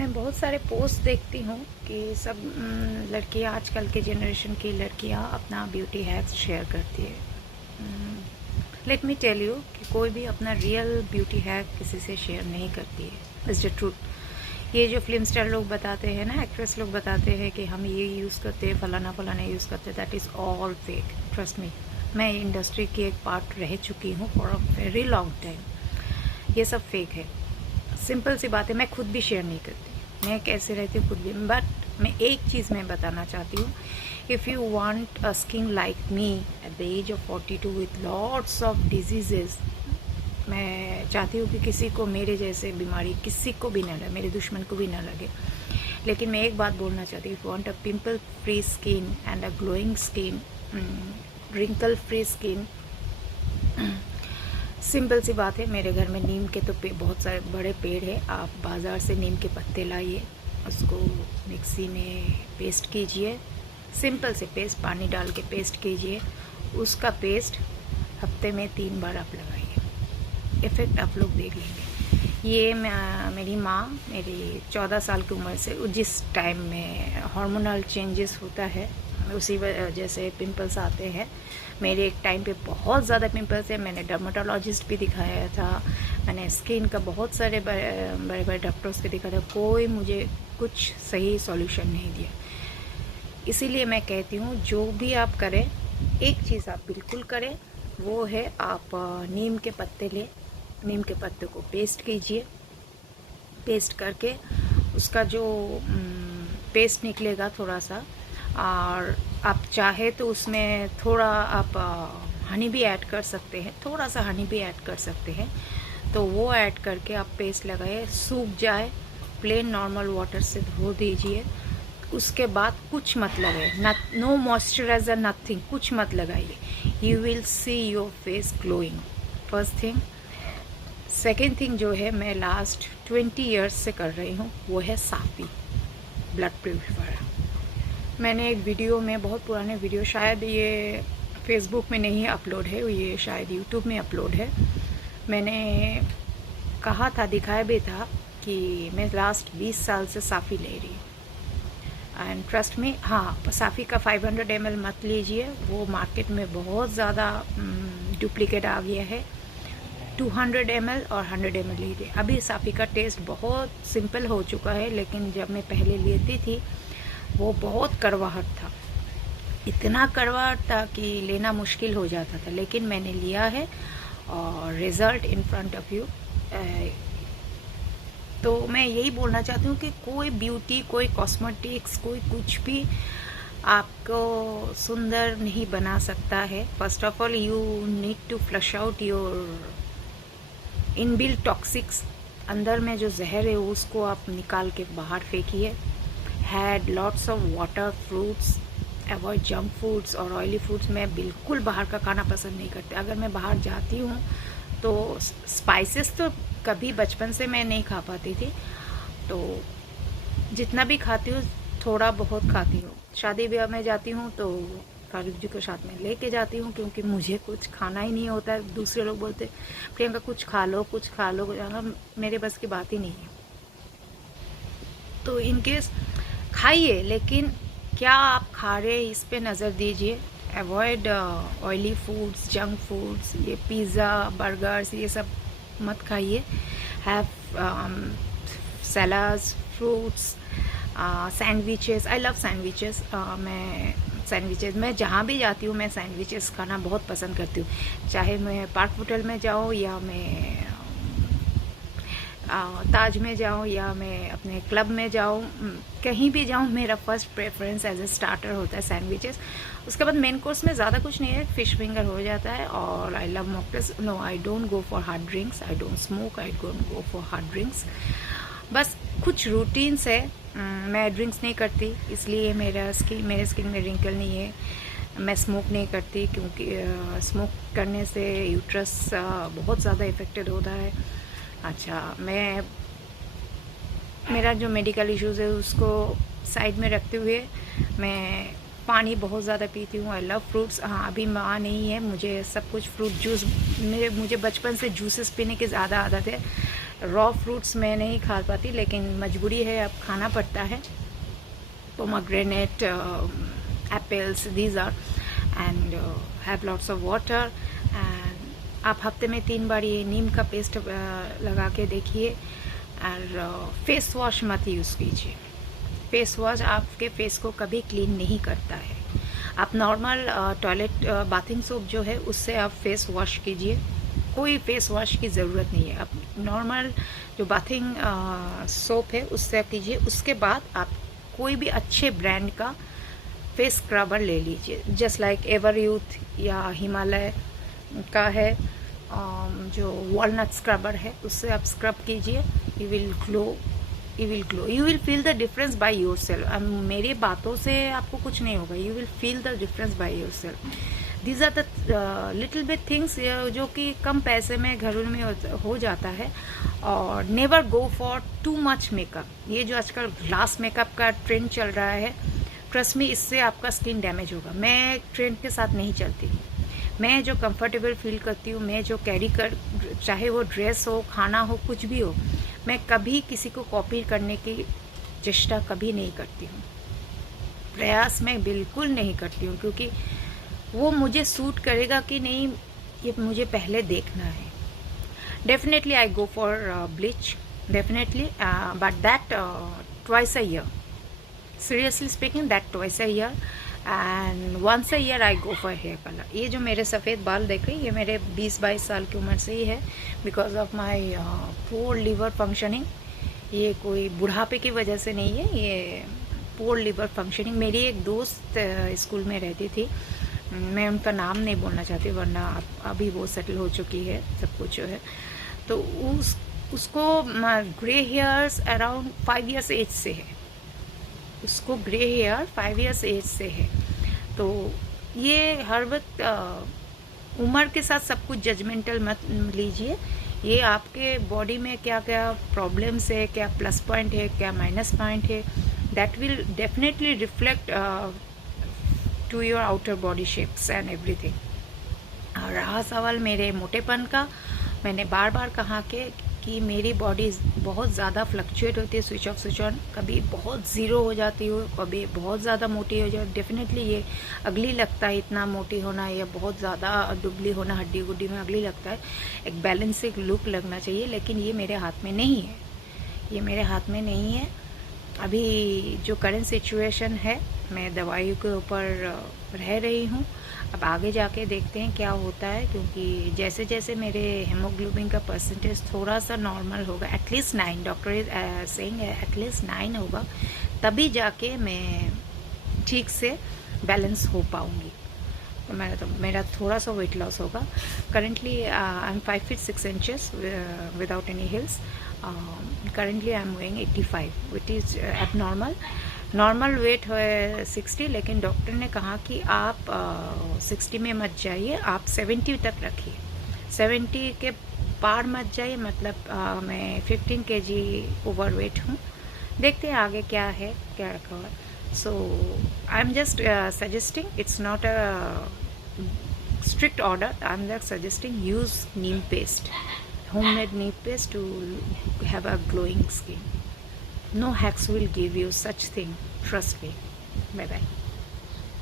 मैं बहुत सारे पोस्ट देखती हूँ कि सब लड़कियाँ, आजकल के जनरेशन की लड़कियाँ अपना ब्यूटी हैक्स शेयर करती है। लेट मी टेल यू कि कोई भी अपना रियल ब्यूटी हैक किसी से शेयर नहीं करती है। It's the truth. ये जो फिल्म स्टार लोग बताते हैं ना, एक्ट्रेस लोग बताते हैं कि हम ये यूज़ करते हैं, फलाना फलाना यूज़ करते हैं, that is all fake. Trust me, मैं इंडस्ट्री की एक पार्ट रह चुकी हूँ for a very long time. ये सब फेक है। सिंपल सी बात है, मैं खुद भी शेयर नहीं करती मैं कैसे रहती हूँ खुद भी। बट मैं एक चीज़ मैं बताना चाहती हूँ, if you want a skin like me at the age of 42 with lots of diseases, मैं चाहती हूँ कि किसी को मेरे जैसे बीमारी किसी को भी ना लगे, मेरे दुश्मन को भी ना लगे। लेकिन मैं एक बात बोलना चाहती हूँ, if you want a pimple free skin and a glowing skin, wrinkle free skin, simple सी बात है। मेरे घर में नीम के तो बहुत सारे बड़े पेड़ हैं। आप बाज़ार से नीम के पत्ते लाइए, उसको मिक्सी में पेस्ट कीजिए, सिंपल से पेस्ट, पानी डाल के पेस्ट कीजिए। उसका पेस्ट हफ्ते में 3 बार आप लगाइए, इफ़ेक्ट आप लोग देख लेंगे। ये मेरी माँ मेरी 14 साल की उम्र से, जिस टाइम में हार्मोनल चेंजेस होता है उसी वजह से पिंपल्स आते हैं। मेरे एक टाइम पे बहुत ज़्यादा पिंपल्स है। मैंने डर्माटोलॉजिस्ट भी दिखाया था, मैंने स्किन का बहुत सारे बड़े बड़े डॉक्टर्स को दिखाया था, कोई मुझे कुछ सही सॉल्यूशन नहीं दिया। इसीलिए मैं कहती हूँ जो भी आप करें, एक चीज़ आप बिल्कुल करें, वो है आप नीम के पत्ते लें, नीम के पत्ते को पेस्ट कीजिए। पेस्ट करके उसका जो पेस्ट निकलेगा थोड़ा सा, और आप चाहे तो उसमें थोड़ा आप हनी भी ऐड कर सकते हैं, थोड़ा सा हनी भी ऐड कर सकते हैं। तो वो ऐड करके आप पेस्ट लगाए, सूख जाए, प्लेन नॉर्मल वाटर से धो दीजिए। उसके बाद कुछ मत लगाइए, नो मॉइस्चराइज़र, नथिंग, कुछ मत लगाइए। You will see your face glowing, first thing. Second thing जो है, मैं लास्ट 20 ईयर्स से कर रही हूँ, वो है साफी ब्लड प्यूरिफायर। मैंने एक वीडियो में, बहुत पुराने वीडियो, शायद ये फेसबुक में नहीं अपलोड है, ये शायद यूट्यूब में अपलोड है। मैंने कहा था, दिखाया भी था कि मैं लास्ट 20 साल से साफ़ी ले रही हूँ। एंड ट्रस्ट में, हाँ, साफ़ी का 500 ml मत लीजिए, वो मार्केट में बहुत ज़्यादा डुप्लीकेट आ गया है। 200 ml और 100 ml लीजिए। अभी साफ़ी का टेस्ट बहुत सिंपल हो चुका है, लेकिन जब मैं पहले लेती थी वो बहुत कड़वाहट था, इतना कड़वाहट था कि लेना मुश्किल हो जाता था। लेकिन मैंने लिया है और result in front of you. तो मैं यही बोलना चाहती हूँ कि कोई ब्यूटी, कोई कॉस्मेटिक्स, कोई कुछ भी आपको सुंदर नहीं बना सकता है। First of all you need to flush out your inbuilt toxics. अंदर में जो जहर है उसको आप निकाल के बाहर फेंकिए। Had lots of water, fruits, avoid junk foods और ऑयली फूड्स। मैं बिल्कुल बाहर का खाना पसंद नहीं करती। अगर मैं बाहर जाती हूँ तो स्पाइसेस तो कभी बचपन से मैं नहीं खा पाती थी, तो जितना भी खाती हूँ थोड़ा बहुत खाती हूँ। शादी ब्याह में जाती हूँ तो फारूक जी को साथ में लेके जाती हूँ, क्योंकि मुझे कुछ खाना ही नहीं होता है। दूसरे लोग बोलते प्रियंका कुछ खा लो, कुछ खा लो, मेरे बस की बात ही नहीं है। तो इनकेस खाइए, लेकिन क्या आप खा रहे हैं इस पे नज़र दीजिए। Avoid oily foods, junk foods, ये पिज़्ज़ा, बर्गर्स, ये सब मत खाइए। Have salads, fruits, sandwiches. I love sandwiches. मैं जहाँ भी जाती हूँ मैं सैंडविचेस खाना बहुत पसंद करती हूँ। चाहे मैं पार्क होटल में जाऊँ या मैं ताज में जाऊँ या मैं अपने क्लब में जाऊँ, कहीं भी जाऊँ, मेरा first preference as a starter होता है सैंडविचेस। उसके बाद मेन कोर्स में ज़्यादा कुछ नहीं है, फिश फिंगर हो जाता है। और I love mocktails. No, I don't go for hard drinks, I don't smoke, I don't go for hard drinks. बस कुछ रूटीन्स है। मैं ड्रिंक्स नहीं करती, इसलिए मेरे स्किन में रिंकल नहीं है। मैं स्मोक नहीं करती, क्योंकि स्मोक करने से यूट्रस बहुत ज़्यादा इफ़ेक्टेड होता है। अच्छा, मेरा जो मेडिकल इश्यूज़ है उसको साइड में रखते हुए मैं पानी बहुत ज़्यादा पीती हूँ। I love fruits. हाँ, अभी माँ नहीं है, मुझे सब कुछ फ्रूट जूस, मुझे बचपन से जूसेस पीने की ज़्यादा आदत है। रॉ फ्रूट्स मैं नहीं खा पाती, लेकिन मजबूरी है, अब खाना पड़ता है। Pomegranate, apples, these are, and have lots of water. And आप हफ्ते में 3 बार ये नीम का पेस्ट लगा के देखिए। और फेस वॉश मत यूज़ कीजिए। फेस वॉश आपके फेस को कभी क्लीन नहीं करता है। आप नॉर्मल टॉयलेट बाथिंग सोप जो है उससे आप फेस वॉश कीजिए, कोई फेस वॉश की ज़रूरत नहीं है। आप नॉर्मल जो बाथिंग सोप है उससे आप कीजिए। उसके बाद आप कोई भी अच्छे ब्रांड का फेस स्क्रबर ले लीजिए, जस्ट लाइक एवर यूथ या हिमालय का है जो वॉलनट स्क्रबर है, उससे आप स्क्रब कीजिए। You will glow, you will feel the difference by yourself. मेरी बातों से आपको कुछ नहीं होगा, you will feel the difference by yourself. These are the little bit things जो कि कम पैसे में घरों में हो जाता है। और never go for too much makeup. ये जो आजकल ग्लास मेकअप का ट्रेंड चल रहा है, ट्रस्ट मी, इससे आपका स्किन डैमेज होगा। मैं ट्रेंड के साथ नहीं चलती हूँ। मैं जो कंफर्टेबल फील करती हूँ, मैं जो कैरी कर, चाहे वो ड्रेस हो, खाना हो, कुछ भी हो, मैं कभी किसी को कॉपी करने की चेष्टा कभी नहीं करती हूँ। प्रयास मैं बिल्कुल नहीं करती हूँ, क्योंकि वो मुझे सूट करेगा कि नहीं ये मुझे पहले देखना है। Definitely I go for bleach, definitely, but that twice a year. Seriously speaking, that twice a year, and once a year I go for hair colour. ये जो मेरे सफ़ेद बाल देख रही, ये मेरे 20-22 साल की उम्र से ही है, because of my poor liver functioning. ये कोई बुढ़ापे की वजह से नहीं है, ये पोर लिवर फंक्शनिंग। मेरी एक दोस्त स्कूल में रहती थी, मैं उनका नाम नहीं बोलना चाहती, वरना अभी वो सेटल हो चुकी है, सब कुछ जो है। तो उसको grey hairs around 5 years age से है, उसको ग्रे हेयर 5 ईयर्स एज से है। तो ये हर वक्त उम्र के साथ सब कुछ जजमेंटल मत लीजिए। ये आपके बॉडी में क्या क्या प्रॉब्लम्स है, क्या प्लस पॉइंट है, क्या माइनस पॉइंट है, that will definitely reflect to your outer body shapes and everything. और रहा सवाल मेरे मोटेपन का, मैंने बार बार कहा कि मेरी बॉडी बहुत ज़्यादा फ्लक्चुएट होती है, स्विच ऑफ स्विच ऑन, कभी बहुत ज़ीरो हो जाती हो, कभी बहुत ज़्यादा मोटी हो जाए। डेफिनेटली ये अगली लगता है, इतना मोटी होना या बहुत ज़्यादा दुबली होना, हड्डी गुड्डी में अगली लगता है। एक बैलेंस, एक लुक लगना चाहिए, लेकिन ये मेरे हाथ में नहीं है, ये मेरे हाथ में नहीं है। अभी जो करंट सिचुएशन है, मैं दवाइयों के ऊपर रह रही हूँ। अब आगे जाके देखते हैं क्या होता है, क्योंकि जैसे जैसे मेरे हेमोग्लोबिन का परसेंटेज थोड़ा सा नॉर्मल होगा, at least 9, doctor is saying at least 9 होगा, तभी जाके मैं ठीक से बैलेंस हो पाऊँगी। तो मेरा थोड़ा सा वेट लॉस होगा। Currently I am 5 feet 6 inches without any hills. Currently I am weighing 85, which is abnormal. Normal weight है 60, लेकिन डॉक्टर ने कहा कि आप 60 में मत जाइए, आप 70 तक रखिए, 70 के पार मत जाइए। मतलब मैं 15 kg ओवर वेट हूँ। देखते हैं आगे क्या है, क्या रखा हुआ है। So I'm just suggesting, it's not a strict order, I'm just suggesting use neem paste, homemade neem paste to have a glowing skin. No hacks will give you such thing, trust me. Bye bye.